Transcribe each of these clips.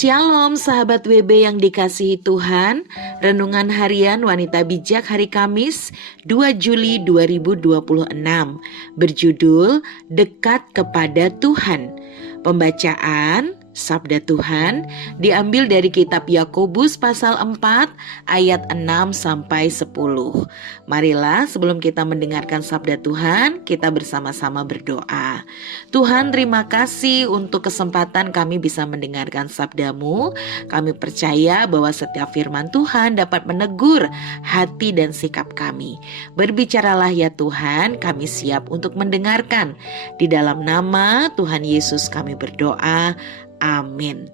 Shalom sahabat WB yang dikasihi Tuhan. Renungan harian Wanita Bijak hari Kamis 2 Juli 2026 berjudul Dekat kepada Tuhan. Pembacaan Sabda Tuhan diambil dari kitab Yakobus pasal 4 ayat 6 sampai 10. Marilah sebelum kita mendengarkan sabda Tuhan, kita bersama-sama berdoa. Tuhan, terima kasih untuk kesempatan kami bisa mendengarkan sabda-Mu. Kami percaya bahwa setiap firman Tuhan dapat menegur hati dan sikap kami. Berbicaralah ya Tuhan, kami siap untuk mendengarkan. Di dalam nama Tuhan Yesus kami berdoa. Amin.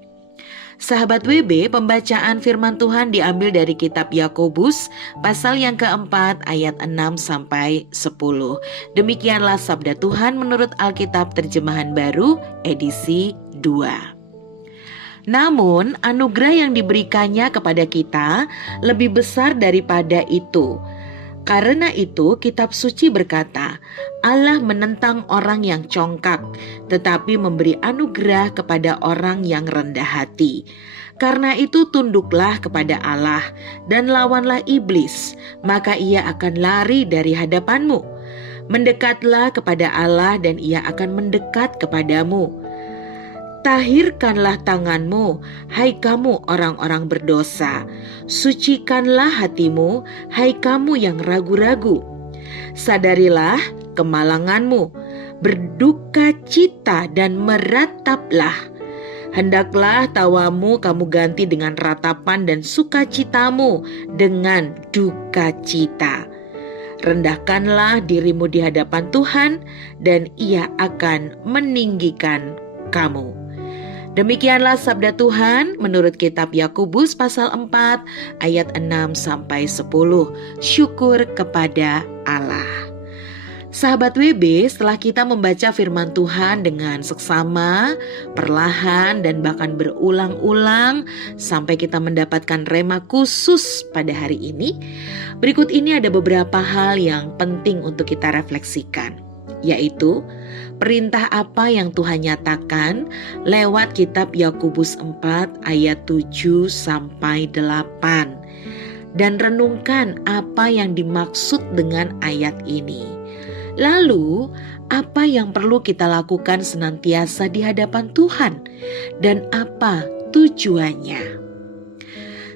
Sahabat WB, pembacaan firman Tuhan diambil dari kitab Yakobus pasal yang keempat ayat 6 sampai 10. Demikianlah sabda Tuhan menurut Alkitab terjemahan baru edisi 2. Namun anugerah yang diberikannya kepada kita lebih besar daripada itu. Karena itu kitab suci berkata, Allah menentang orang yang congkak, tetapi memberi anugerah kepada orang yang rendah hati. Karena itu tunduklah kepada Allah dan lawanlah iblis, maka ia akan lari dari hadapanmu. Mendekatlah kepada Allah dan ia akan mendekat kepadamu. Tahirkanlah tanganmu, hai kamu orang-orang berdosa. Sucikanlah hatimu, hai kamu yang ragu-ragu. Sadarilah kemalanganmu, berduka cita dan merataplah. Hendaklah tawamu kamu ganti dengan ratapan dan sukacitamu dengan duka cita. Rendahkanlah dirimu di hadapan Tuhan dan Ia akan meninggikan kamu. Demikianlah sabda Tuhan menurut kitab Yakobus pasal 4 ayat 6 sampai 10. Syukur kepada Allah. Sahabat WB, setelah kita membaca firman Tuhan dengan seksama, perlahan dan bahkan berulang-ulang sampai kita mendapatkan rema khusus pada hari ini, berikut ini ada beberapa hal yang penting untuk kita refleksikan, yaitu perintah apa yang Tuhan nyatakan lewat kitab Yakobus 4 ayat 7 sampai 8. Dan renungkan apa yang dimaksud dengan ayat ini. Lalu, apa yang perlu kita lakukan senantiasa di hadapan Tuhan dan apa tujuannya?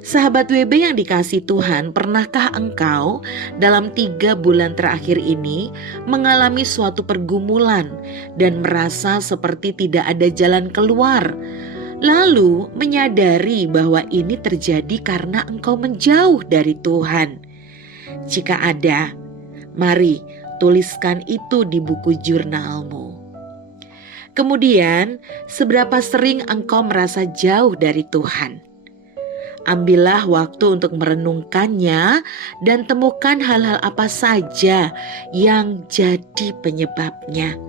Sahabat WB yang dikasihi Tuhan, pernahkah engkau dalam 3 bulan terakhir ini mengalami suatu pergumulan dan merasa seperti tidak ada jalan keluar? Lalu menyadari bahwa ini terjadi karena engkau menjauh dari Tuhan. Jika ada, mari tuliskan itu di buku jurnalmu. Kemudian, seberapa sering engkau merasa jauh dari Tuhan? Ambillah waktu untuk merenungkannya dan temukan hal-hal apa saja yang jadi penyebabnya.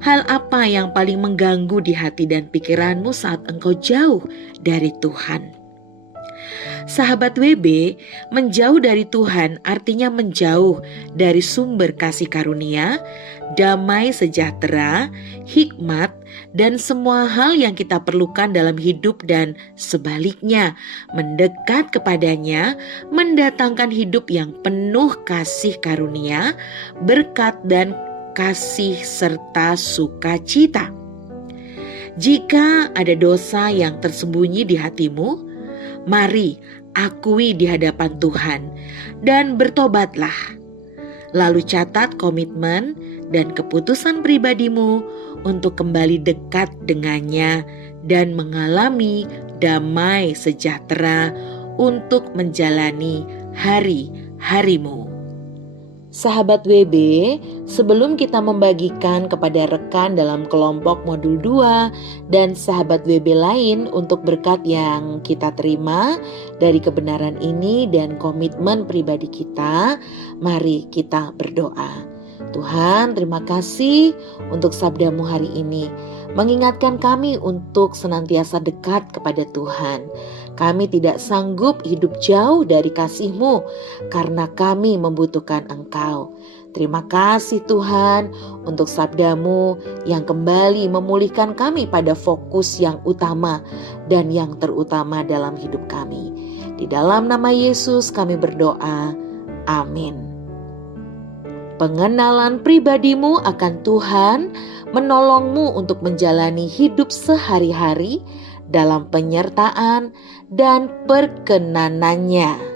Hal apa yang paling mengganggu di hati dan pikiranmu saat engkau jauh dari Tuhan? Sahabat WB, menjauh dari Tuhan artinya menjauh dari sumber kasih karunia, damai sejahtera, hikmat, dan semua hal yang kita perlukan dalam hidup, dan sebaliknya mendekat kepadanya mendatangkan hidup yang penuh kasih karunia, berkat dan kasih serta sukacita. Jika ada dosa yang tersembunyi di hatimu, mari akui di hadapan Tuhan dan bertobatlah. Lalu catat komitmen dan keputusan pribadimu untuk kembali dekat dengannya dan mengalami damai sejahtera untuk menjalani hari-harimu. Sahabat WB, sebelum kita membagikan kepada rekan dalam kelompok modul 2 dan sahabat WB lain untuk berkat yang kita terima dari kebenaran ini dan komitmen pribadi kita, mari kita berdoa. Tuhan, terima kasih untuk sabda-Mu hari ini, mengingatkan kami untuk senantiasa dekat kepada Tuhan. Kami tidak sanggup hidup jauh dari kasih-Mu karena kami membutuhkan Engkau. Terima kasih Tuhan untuk sabda-Mu yang kembali memulihkan kami pada fokus yang utama dan yang terutama dalam hidup kami. Di dalam nama Yesus kami berdoa. Amin. Pengenalan pribadimu akan Tuhan menolongmu untuk menjalani hidup sehari-hari dalam penyertaan dan perkenanannya.